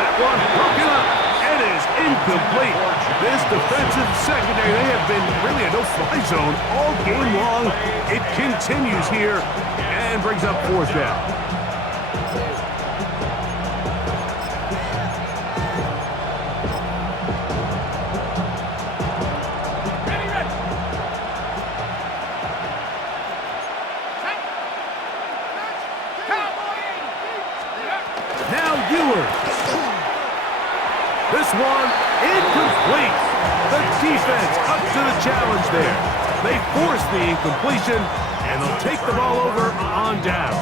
That one broken up. It is incomplete. This defensive secondary, they have been really a no-fly zone all game long. It continues here and brings up fourth down. Now Ewers. This one incomplete. The defense up to the challenge there. They force the incompletion, and they'll take the ball over on down.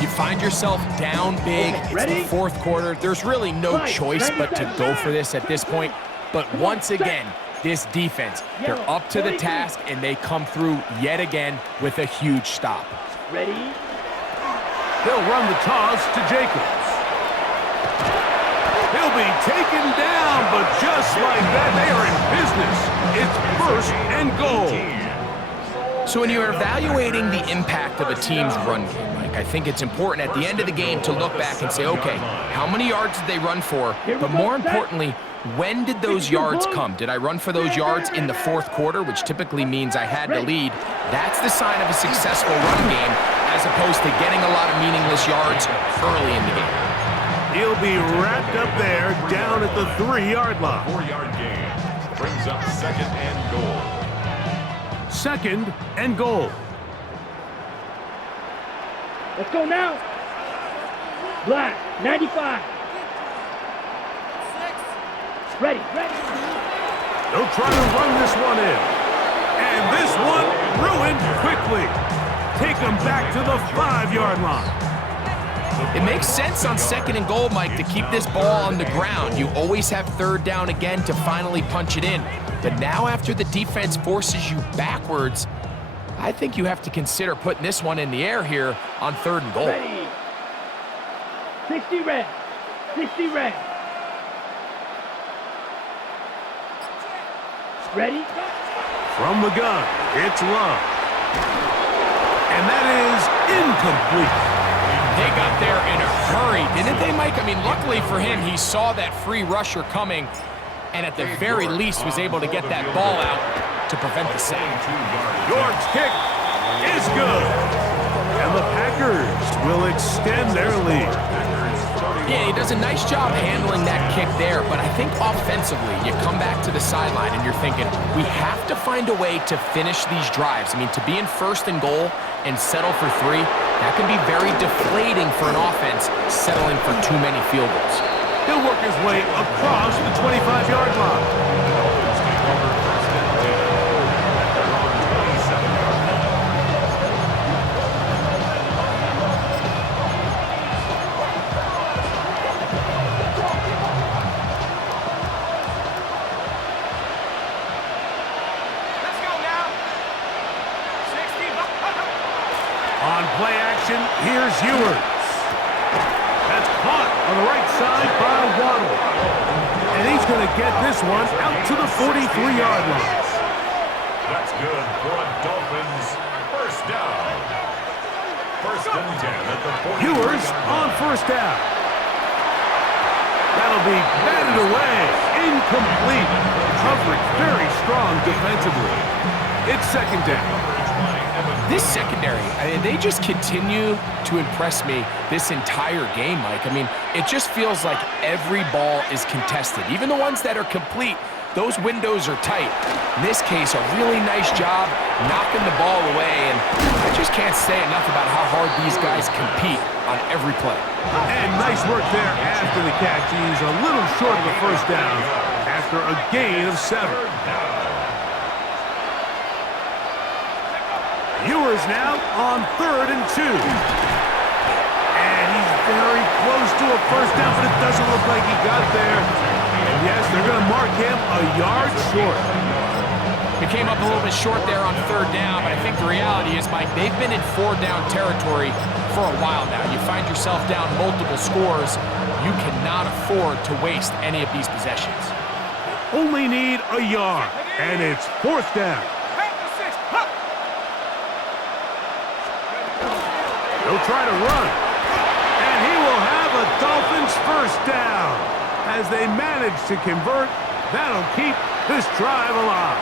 You find yourself down big. It's the fourth quarter. There's really no choice but to go for this at this point. But once again, this defense, they're up to the task, and they come through yet again with a huge stop. Ready? They'll run the toss to Jacobs. He'll be taken down, but just like that, they are in business. It's first and goal. So when you're evaluating the impact of a team's run game, Mike, I think it's important at the end of the game to look back and say, okay, how many yards did they run for? But more importantly, when did those yards come? Did I run for those yards in the fourth quarter, which typically means I had to lead? That's the sign of a successful run game, as opposed to getting a lot of meaningless yards early in the game. He'll be wrapped up there down at the 3-yard line. 4-yard gain. Brings up second and goal. Second and goal. Let's go now. Black, 95. Ready. They'll try to run this one in. And this one ruined quickly. Take them back to the 5-yard line. It makes sense on second and goal, Mike, to keep this ball on the ground. You always have third down again to finally punch it in. But now after the defense forces you backwards, I think you have to consider putting this one in the air here on third and goal. Ready. 60 red. 60 red. Ready? From the gun, it's Love. And that is incomplete. They got there in a hurry, didn't they, Mike? I mean, luckily for him, he saw that free rusher coming, and at the very least was able to get that ball out to prevent the sack. York's kick is good. And the Packers Packers will extend their lead. Yeah, he does a nice job handling that kick there, but I think offensively, you come back to the sideline and you're thinking, we have to find a way to finish these drives. I mean, to be in 1st and goal and settle for 3, that can be very deflating for an offense settling for too many field goals. He'll work his way across the 25-yard line. Dolphins take over 1st and 10. They're on 27-yard line. Let's go now. 60. On play action, here's Ewers. That's caught on the right side by Waddle. And he's going to get this one out to the 43-yard line. That's good for a Dolphins 1st down. 1st and 10 at the 43-yard line. Ewers on 1st down. That'll be batted away. Incomplete. Coverage very strong defensively. It's 2nd down. This secondary, I mean, they just continue to impress me this entire game, Mike. I mean, it just feels like every ball is contested. Even the ones that are complete, those windows are tight. In this case, a really nice job knocking the ball away, and I just can't say enough about how hard these guys compete on every play. And nice work there after the catch. He's a little short of the 1st down after a gain of 7. Ewers now on 3rd and 2. And he's very close to a 1st down, but it doesn't look like he got there. And yes, they're going to mark him a yard short. He came up a little bit short there on 3rd down, but I think the reality is, Mike, they've been in 4-down territory for a while now. You find yourself down multiple scores, you cannot afford to waste any of these possessions. Only need a yard, and it's 4th down. He'll try to run, and he will have a Dolphins 1st down. As they manage to convert, that'll keep this drive alive.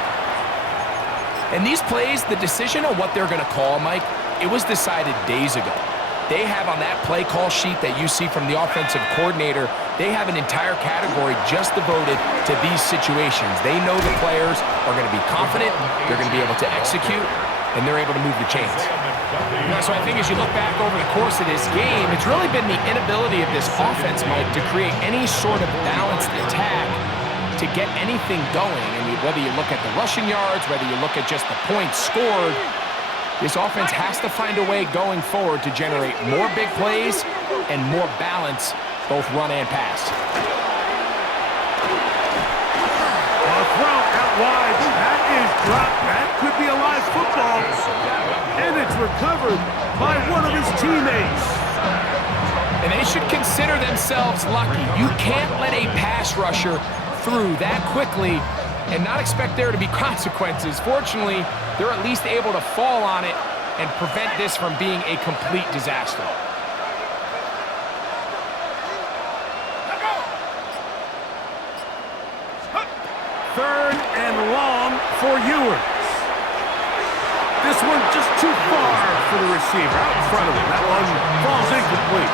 And these plays, the decision on what they're going to call, Mike, it was decided days ago. They have on that play call sheet that you see from the offensive coordinator, they have an entire category just devoted to these situations. They know the players are going to be confident, they're going to be able to execute, and they're able to move the chains. So I think as you look back over the course of this game, it's really been the inability of this offense, Mike, to create any sort of balanced attack to get anything going. I mean, whether you look at the rushing yards, whether you look at just the points scored, this offense has to find a way going forward to generate more big plays and more balance, both run and pass. A throw out wide. That is dropped. That could be a live football. And it's recovered by one of his teammates. And they should consider themselves lucky. You can't let a pass rusher through that quickly and not expect there to be consequences. Fortunately, they're at least able to fall on it and prevent this from being a complete disaster. Third and long for Ewers. This one just too far for the receiver. Out in front of him. That one falls incomplete.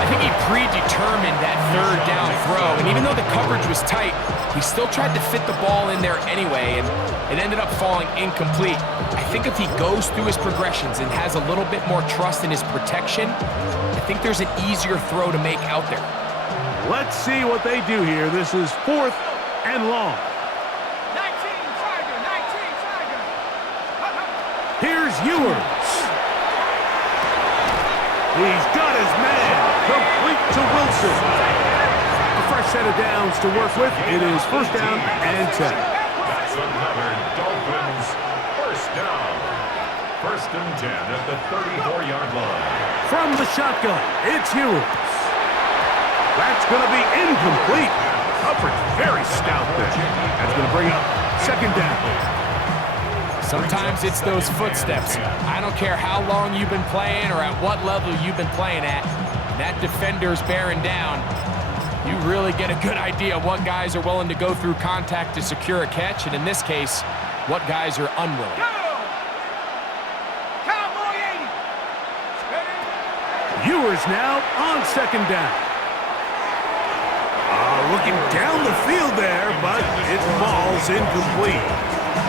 I think he predetermined that 3rd down throw, and even though the coverage was tight, he still tried to fit the ball in there anyway, and it ended up falling incomplete. I think if he goes through his progressions and has a little bit more trust in his protection, I think there's an easier throw to make out there. Let's see what they do here. This is 4th and long. 19, Tiger, 19, Tiger. Here's Ewers. He's got his man. Complete to Wilson. A fresh set of downs to work with. It is 1st down and 10. That's another Dolphins 1st down. 1st and 10 at the 34-yard line. From the shotgun, it's Ewers. That's going to be incomplete. Coverage very stout there. That's going to bring up 2nd down. Sometimes it's those footsteps. I don't care how long you've been playing or at what level you've been playing at. That defender's bearing down. You really get a good idea what guys are willing to go through contact to secure a catch, and in this case, what guys are unwilling. Cowboy 80. Ready? Ewers now on second down. Looking down the field there, but it falls incomplete.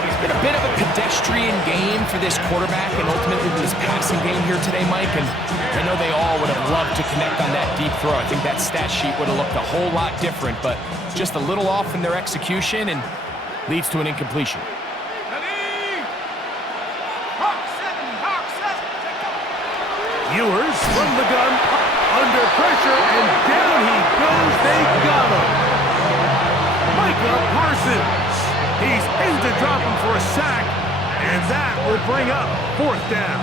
It's been a bit of a pedestrian game for this quarterback and ultimately this passing game here today, Mike. And I know they all would have loved to connect on that deep throw. I think that stat sheet would have looked a whole lot different, but just a little off in their execution and leads to an incompletion. Ewers from the gun, under pressure, and down he goes. They got him. Micah Parsons. He's in to drop him for a sack, and that will bring up fourth down.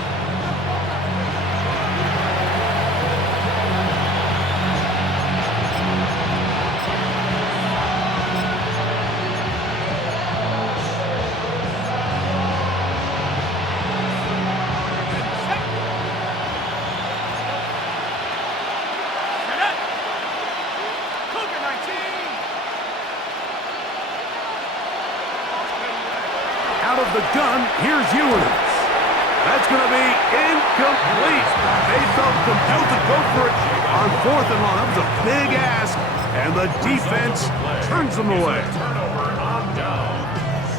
Out of the gun, here's Ewers. That's going to be incomplete. They felt compelled to go for it on fourth and long. That was a big ask, and the defense turns them away. Turnover on downs.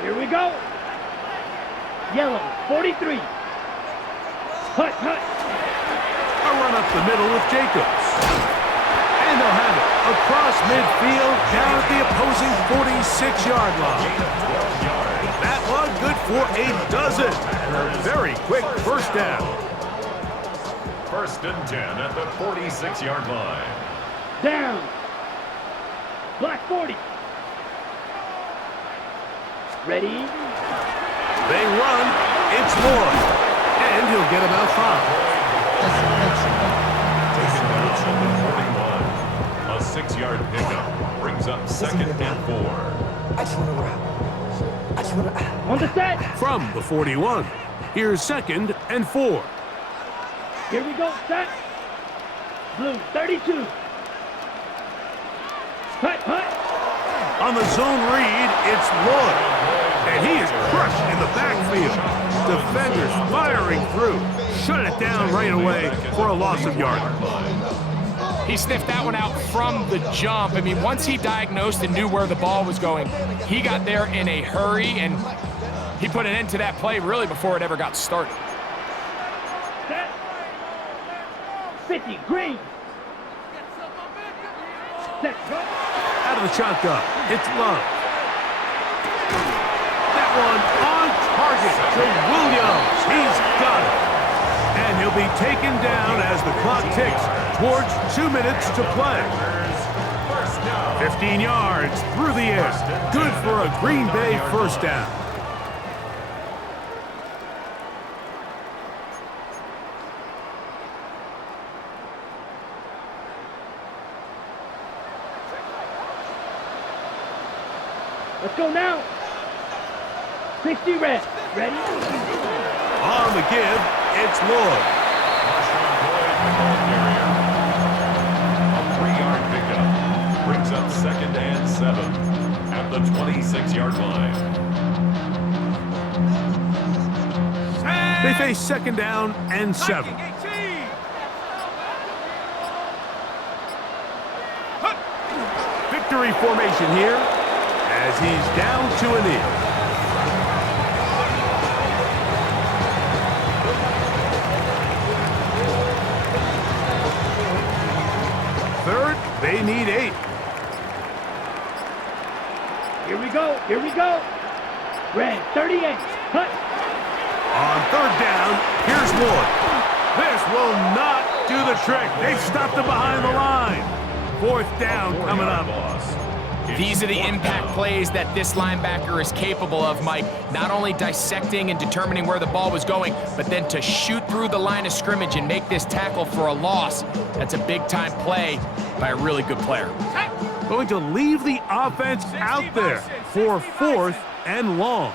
Here we go. Yellow, 43. Hut, hut. A run up the middle with Jacobs. And they'll have it across midfield down at the opposing 46-yard line. That one good for a dozen. And a very quick first down. First and 10 at the 46-yard line. Down. Black 40. Ready? They run. It's Lloyd. And he'll get about 5. Taken down at the 41. A 6-yard pickup brings up second and 4. On the set. From the 41, here's second and 4. Here we go, set. Blue, 32. Hut, hut. On the zone read, it's Lloyd. And he is crushed in the backfield. Defenders firing through. Shut it down right away for a loss of yardage. He sniffed that one out from the jump. I mean, once he diagnosed and knew where the ball was going, he got there in a hurry, and he put an end to that play really before it ever got started. Set. 50, green. Set, go. Out of the shotgun, it's Love. That one on target to Williams. He's got it. And he'll be taken down as the clock ticks towards 2 minutes to play. 15 yards through the air. Good for a Green Bay first down. Let's go now. 60 red. Ready? On the give, it's Lloyd. A 3-yard pickup brings up second and 7 at the 26-yard line. They face second down and 7. Victory formation here as he's down to a knee. Third, they need 8. Here we go. Here we go. Red, 38. Hut. On third down, here's Lloyd. This will not do the trick. They've stopped him behind the line. Fourth down coming up. These are the impact plays that this linebacker is capable of, Mike. Not only dissecting and determining where the ball was going, but then to shoot through the line of scrimmage and make this tackle for a loss. That's a big-time play by a really good player. Going to leave the offense out there for fourth and long.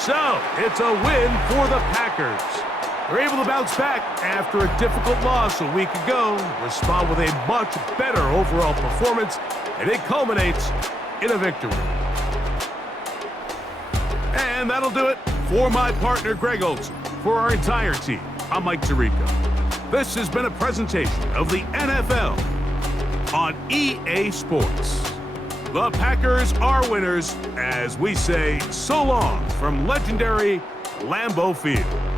So, it's a win for the Packers. They're able to bounce back after a difficult loss a week ago, respond with a much better overall performance, and it culminates in a victory. And that'll do it for my partner, Greg Olson. For our entire team, I'm Mike Tirico. This has been a presentation of the NFL on EA Sports. The Packers are winners as we say so long from legendary Lambeau Field.